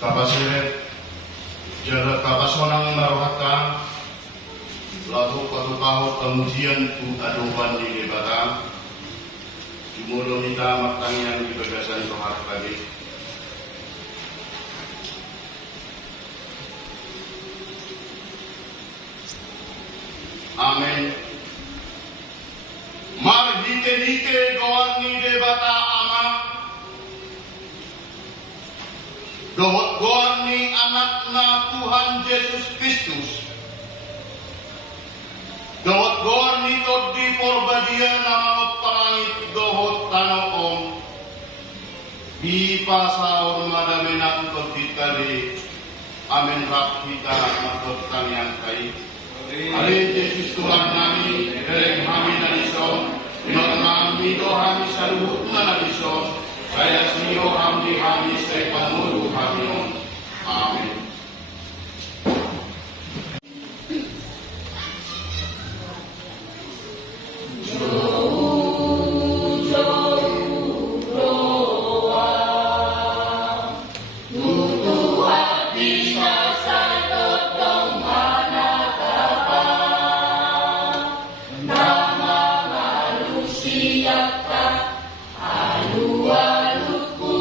kapasiret jarak kapasonang marohata lalu patupahot kemudian tu aduban di debata jumulo nita maktangian di bagasan tohat tadi amin. Mar hite goan ni debata ama dohot goan ni anak na Tuhan Yesus Kristus dohot goan ni todi porbadia nama parangit dohot tanoom di pasaur madamena untuk ditali amin rap kita matot tanian kai Ali Yesus Tuhan kami, derek kami naliso, minot kami dohami saluhut naliso, saya sinyo kami saya pamulu kami on. Amin. Siapa alu-aluku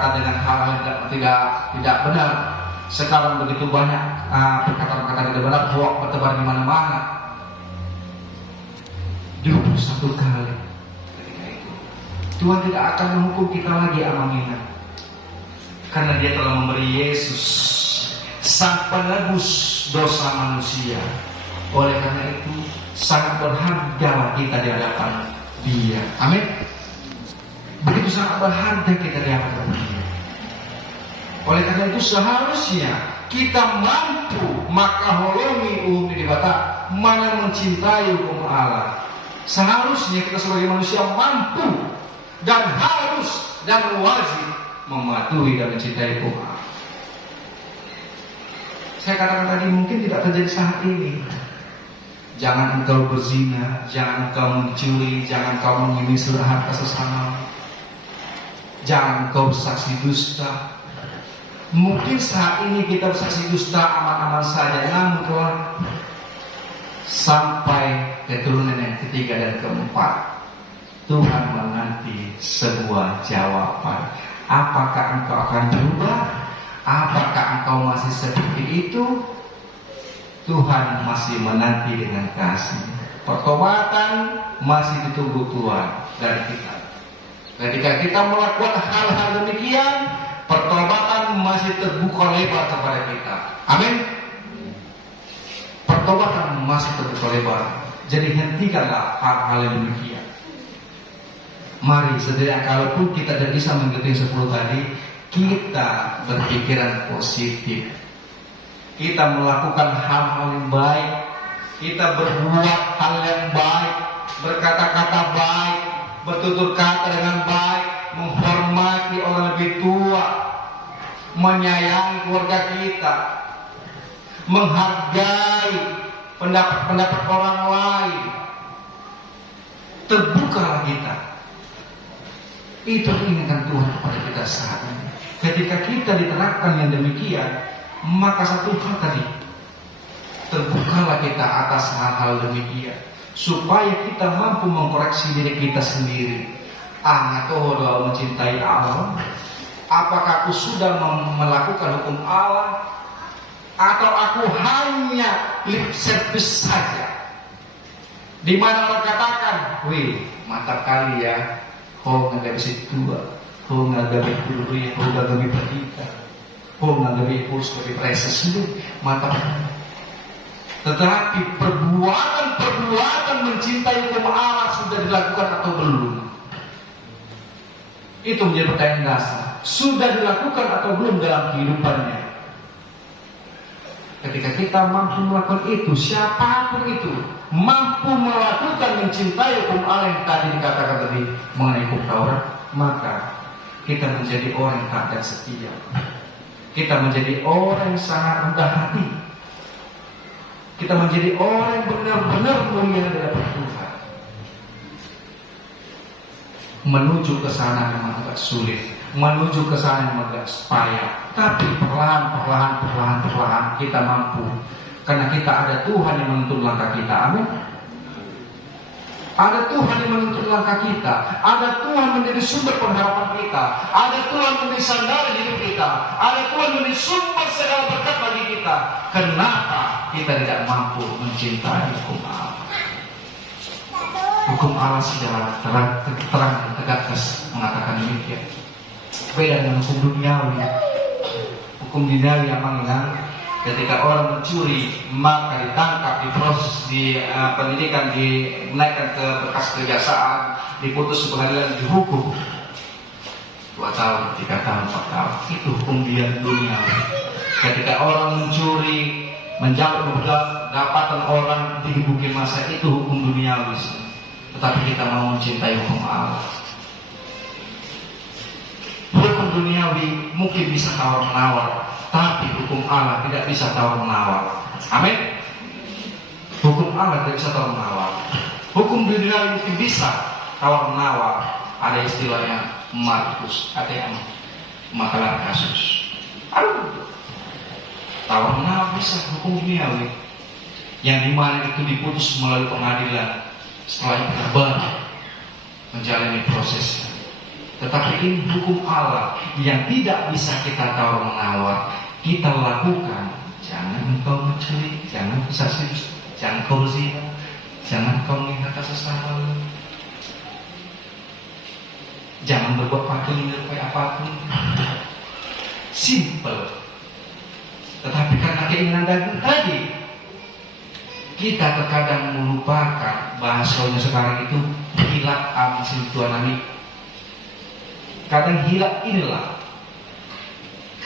berkata dengan hal yang tidak benar. Sekarang begitu banyak perkataan-perkataan tidak benar, hoax bertebar di mana-mana. 21 kali ketika itu Tuhan tidak akan menghukum kita lagi amangina, karena Dia telah memberi Yesus sang penebus dosa manusia. Oleh karena itu sangat berharga kita di hadapan Dia. Amin. Begitu sangat berharga kita di hadapan Dia. Oleh karena itu seharusnya kita mampu makaholongi umi dibata mana mencintai hukum Allah. Seharusnya kita sebagai manusia mampu dan harus dan wajib mematuhi dan mencintai hukum Allah. Saya katakan tadi mungkin tidak terjadi saat ini. Jangan engkau berzina, jangan engkau mencuri, jangan engkau menyimis harta sesama, jangan engkau bersaksi dusta. Mungkin saat ini kita bersaksi dusta aman-aman saja, namun kelak sampai keturunan yang ketiga dan keempat, Tuhan menanti sebuah jawaban. Apakah engkau akan berubah? Apakah engkau masih seperti itu? Tuhan masih menanti dengan kasih. Pertobatan masih ditunggu Tuhan dari kita. Ketika kita melakukan hal-hal demikian, pertobatan masih terbuka lebar kepada kita. Amin. Pertobatan masih terbuka lebar. Jadi hentikanlah hal-hal yang demikian. Mari saudara, kalaupun kita tidak bisa mengikuti 10 tadi, kita berpikiran positif. Kita melakukan hal-hal yang baik, kita berbuat hal yang baik, berkata-kata baik, bertutur kata dengan baik, menghormati orang lebih tua, menyayangi keluarga kita, menghargai pendapat-pendapat orang lain. Terbukalah kita. Itu inginkan Tuhan kepada kita saat ini. Ketika kita diterapkan yang demikian, maka satu hal tadi, terbukalah kita atas hal-hal demikian, supaya kita mampu mengkoreksi diri kita sendiri. Angatoh dalam mencintai Allah. Apakah aku sudah melakukan hukum Allah, atau aku hanya lip service saja? Di mana orang katakan, wih, mata kali ya, kau nggak bisa tua, kau nggak gabi kuri, kau nggak gabi petita, kau nggak gabi pus, gabi preses itu mata. Tetapi perbuatan mencintai hukum Allah sudah dilakukan atau belum? Itu menjadi pertanyaan dasar. Sudah dilakukan atau belum dalam kehidupannya? Ketika kita mampu melakukan itu, siapapun itu mampu melakukan mencintai hukum Allah yang tadi dikatakan tadi mengenai hukum Taurat, maka kita menjadi orang yang taat dan setia. Kita menjadi orang yang sangat rendah hati. Kita menjadi orang yang benar-benar mulia di hadapan Tuhan. Menuju ke sana memang agak sulit, menuju ke sana memang agak payah, tapi perlahan kita mampu, karena kita ada Tuhan yang menuntun langkah kita. Amin. Ada Tuhan yang menuntun langkah kita, ada Tuhan menjadi sumber pengharapan kita, ada Tuhan menjadi sandaran hidup kita, ada Tuhan menjadi sumber segala berkat bagi kita. Kenapa kita tidak mampu mencintai hukum Allah? Hukum Allah secara terang dan tegas mengatakan demikian. Beda dengan hukum duniawi. Hukum duniawi yang mengenang, ketika orang mencuri maka ditangkap, diproses di pendidikan, dinaikkan ke berkas kejaksaan, diputus pengadilan, dihukum 2 tahun, 3 tahun, 4 tahun. Itu hukum duniawi. Ketika orang mencuri, menjauh pendapatan orang, digebukin masa, itu hukum duniawi. Tetapi kita mau mencintai hukum Allah. Hukum duniawi mungkin bisa tawar-menawar, tapi hukum Allah tidak bisa tawar-menawar. Amin. Hukum Allah tidak bisa tawar-menawar. Hukum duniawi mungkin bisa tawar-menawar. Ada istilahnya Markus, ada yang makalah kasus. Tawar-menawar bisa hukum duniawi, yang dimana itu diputus melalui pengadilan. Setelah itu baru menjalani proses. Tetapi ini hukum Allah yang tidak bisa kita tawar-menawar. Kita lakukan. Jangan engkau mencuri, jangan bersaksi, jangan kau zina, jangan kau menghina sesama, jangan berbuat pakai apapun. Simple. Tetapi karena keinginan daging tadi, kita terkadang melupakan bahasanya sekarang itu hilap amal sintuanami. Kadang hilap inilah,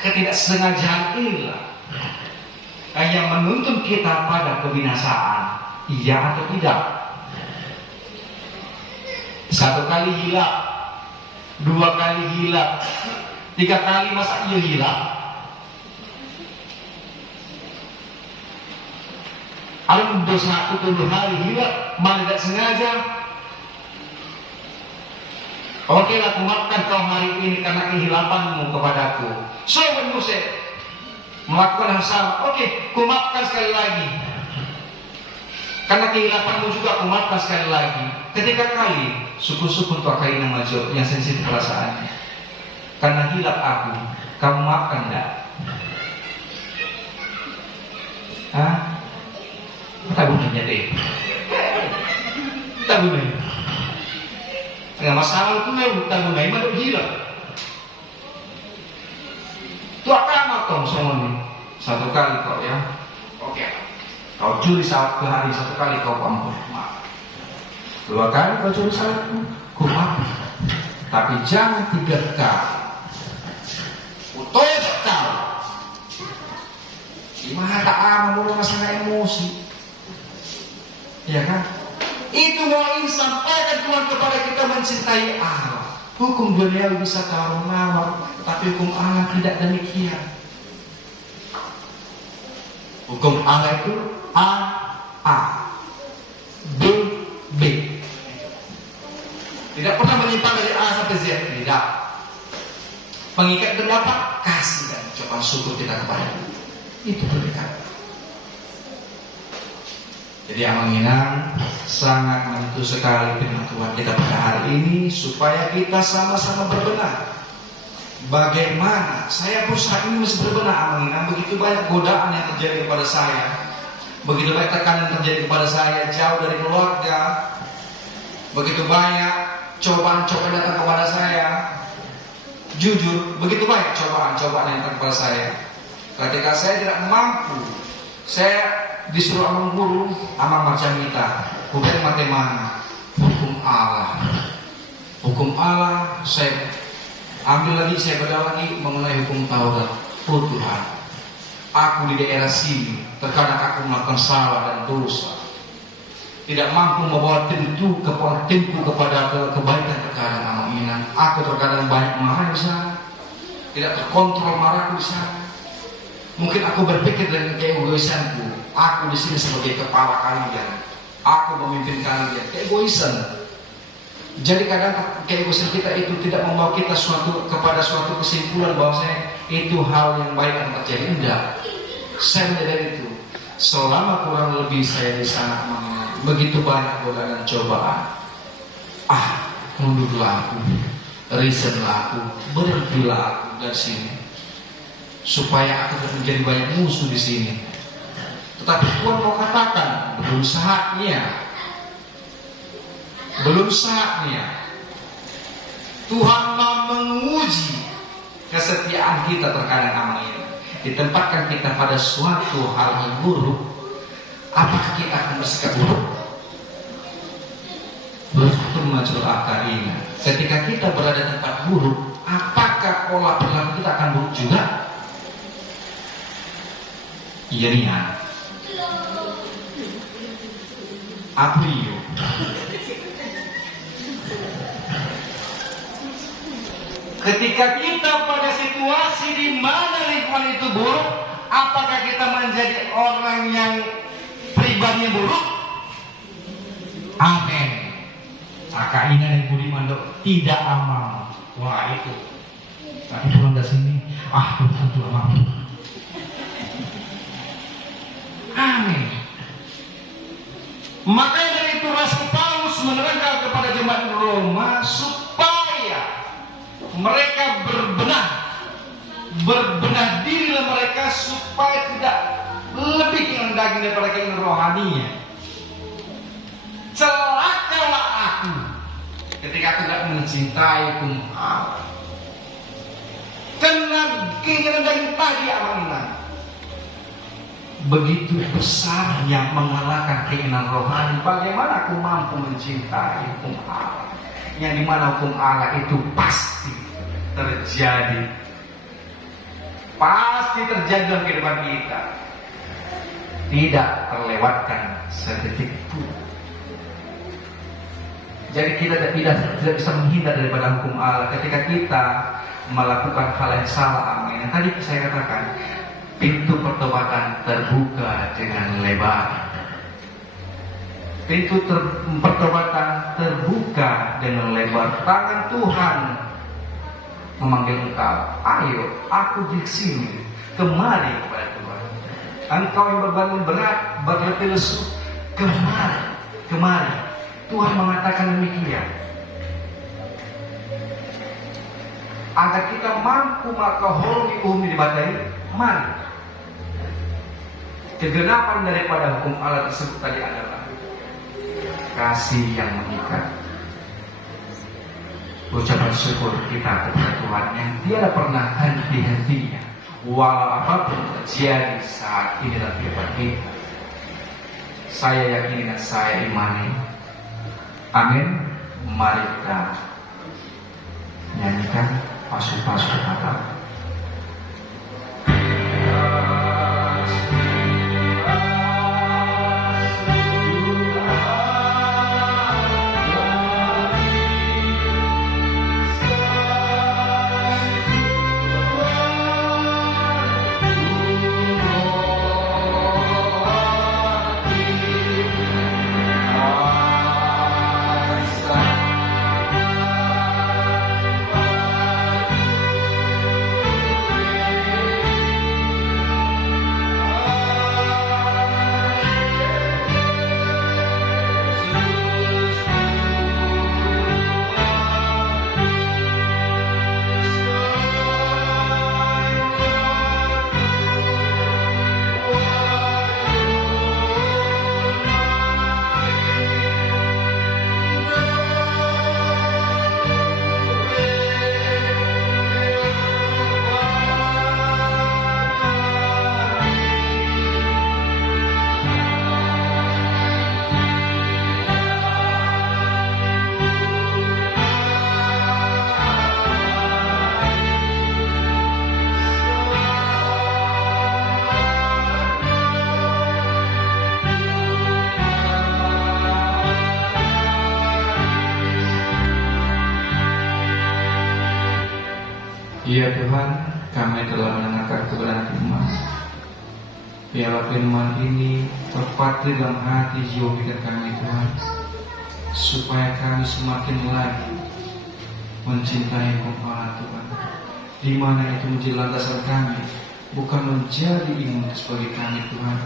ketidaksengajaan inilah yang menuntun kita pada kebinasaan. Iya atau tidak? Satu kali hilap, dua kali hilap, tiga kali masa iya hilap? Ada dosa 10 hari hilap, mana tidak sengaja. Oke lah, kumaafkan kau hari ini karena kehilapanmu kepadaku. So when you say melakukan hal sama, oke, kumaafkan sekali lagi. Karena kehilapanmu juga kumaafkan sekali lagi. Ketiga kali, syukur-syukur untuk kain yang maju, yang sensitif perasaannya. Karena hilap aku, kamu maafkan enggak? Hah? Tak gunanya deh. Tak gunanya. Enggak masalah itu memang tak gunanya, mana hilap. Itu agama kau semuanya. Satu kali kau ya. Oke. Kau curi satu hari, satu kali kau ampun, maaf. Dua kali kau curi satu, ku maaf. Tapi jangan 3 kali. Utoy kau. Gimana tak aman, mau masalah emosi. Ya kan? Itu mau ingin sampaikan Tuhan kepada kita mencintai Allah. Hukum dunia bisa tawar-menawar, tapi hukum Allah tidak demikian. Hukum Allah itu A, B, B. Tidak pernah menyimpang dari A sampai Z. Tidak. Pengikat berapa? Kasih dan coba syukur kita kepada Dia. Itu berikan. Jadi yang menginang sangat menentu sekali firman Tuhan kita pada hari ini supaya kita sama-sama berbenah. Bagaimana saya berusaha ini mesti berbenah menginang, begitu banyak godaan yang terjadi kepada saya, begitu banyak tekanan yang terjadi kepada saya jauh dari keluarga, begitu banyak cobaan-cobaan datang kepada saya. Jujur, begitu banyak cobaan-cobaan yang datang kepada saya. Ketika saya tidak mampu, saya disuruh amang guru, amang macam kita, bukan matematika, hukum Allah. Hukum Allah, saya ambil lagi, saya beda lagi mengenai hukum Taurat. Oh Tuhan, aku di daerah sini, terkadang aku melakukan salah dan dosa, tidak mampu membawa timku kepada kebaikan. Terkadang amang inan, aku terkadang banyak marah di sana, tidak terkontrol marahku di sana. Mungkin aku berpikir dengan keegoisanku, aku di sini sebagai kepala kalian, aku memimpin kalian, keegoisan. Jadi kadang keegoisan kita itu tidak membawa kita kepada suatu kesimpulan bahwasanya itu hal yang baik yang terjadi. Enggak. Saya menyadari itu. Selama kurang lebih saya di sana begitu banyak godaan dan cobaan. Mundurlah aku, reasonlah aku, berhentilah aku dari sini. Supaya aku tidak menjadi banyak musuh di sini. Tetapi Tuhan mau katakan, belum saatnya. Tuhan mau menguji kesetiaan kita terkadang amal ini. Ditempatkan kita pada suatu hal yang buruk, apakah kita akan bersikap buruk? Bersyukur majul akarina. Ketika kita berada di tempat buruk, apakah pola perilaku kita akan buruk juga? Iya nih ya. Aprio. Ketika kita pada situasi di mana lingkungan itu buruk, apakah kita menjadi orang yang pribadinya buruk? Amin. Maka ini yang budiman tidak amal. Wah itu. Tapi pulang dari sini, Tuhan Tuhan amal. Amin. Makanya dari itu Rasul Paulus menerangkan kepada jemaat Roma supaya mereka berbenah dirilah mereka supaya tidak lebih keinginan daging daripada keinginan rohaninya. Celakalah aku ketika aku tidak mencintai hukum Allah. Karena keinginan daging tadi aman. Begitu besar yang mengalahkan keinginan rohani. Bagaimana aku mampu mencintai hukum Allah? Yang dimana hukum Allah itu pasti terjadi. Pasti terjadi dalam kehidupan kita. Tidak terlewatkan sedetik pun. Jadi kita tidak bisa menghindar daripada hukum Allah ketika kita melakukan hal yang salah. Amin. Yang tadi saya katakan, pintu pertobatan terbuka dengan lebar. Pintu pertobatan terbuka dengan lebar. Tangan Tuhan memanggil engkau. Ayo, aku di sini. Kemari kepada Tuhan. Engkau yang berbangun berat, berletih lesu, kemari. Tuhan mengatakan demikian. Agar kita mampu mengakui bumi dibatai, mari. Kegenapan daripada hukum Allah tersebut tadi adalah kasih yang mengikat. Ucapan syukur kita kepada Tuhan yang tiada pernah henti-hentinya, walau apapun terjadi saat ini dalam kehidupan kita. Saya yakini dan saya imani. Amin. Mari kita nyanyikan pasu-pasu kata. Ya Tuhan, kami telah mendengarkan kebenaran firman. Biarlah firman ini terpatri dalam hati jiwa kita kami Tuhan, supaya kami semakin lagi mencintai hukum Allah Tuhan, di mana itu menjadi landasan kami, bukan menjadi imun sebagai kami Tuhan.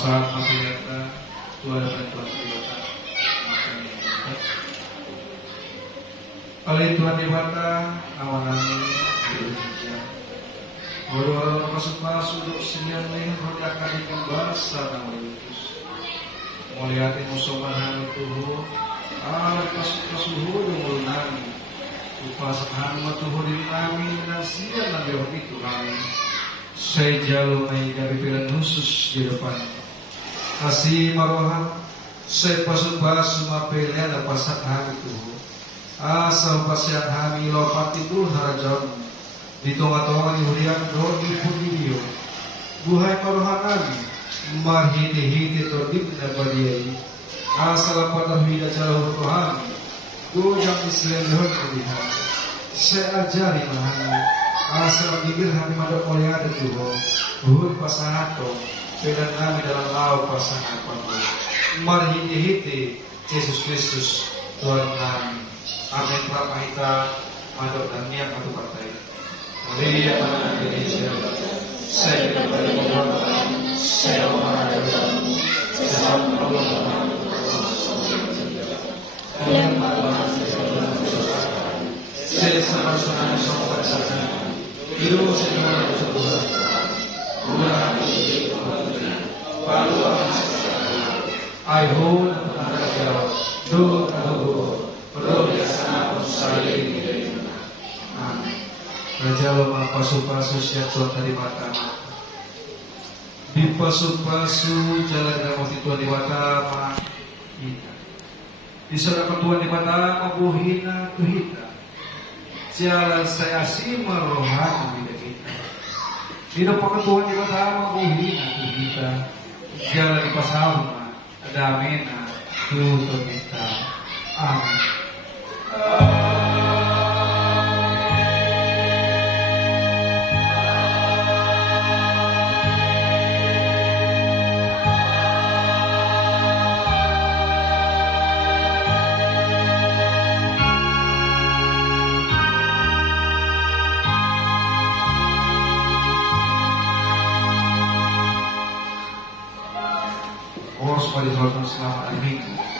Saat masih kata Tuhan dan Tuhan dibata oleh Tuhan dibata awanani Indonesia. Walau masuk untuk sinian lain akan ikan bahasa nama Yesus. Muliatin musuhan hami tuhu alat pasuhu dumul nami upasahan matuhu di nami dan sian nabi itu kami. Saya jauh dari pilihan khusus di depan. Kasih maroha, saya pasuk basu mapelnya ada pasak hami tuh. Asal pasyak hami lopati dulu harajamu. Di tengah-tengah dihurian doni pun video. Buhai maroha nabi, mahiti-hiti tordip na bariyay asal patah hida cara Tuhan gojang Israel Tuhan kulihat saya ajari mahani asal pikir hati mada oleh ada Tuhan buhut pasangan to pedang kami dalam laut pasangan panggung mahiti-hiti Yesus Kristus Tuhan kami amin prapahita madok dan niat atau partai Maria Mana Indonesia saya kepada Bapak saya orang dari saya Allah saya sama-sama sama saja hidup semua bersyukur Tuhan baru I hold do berdoa saling amin Raja Lama pasu-pasu siap Tuhan tadi mata di pasu-pasu jalan dengan waktu Tuhan di mata kita di saudara Tuhan di mata mabuhina tuhita jalan saya asima rohani bila kita di depan Tuhan di mata mabuhina tuhita jalan di pasal damina tutup kita amin. Pada selamat hari Minggu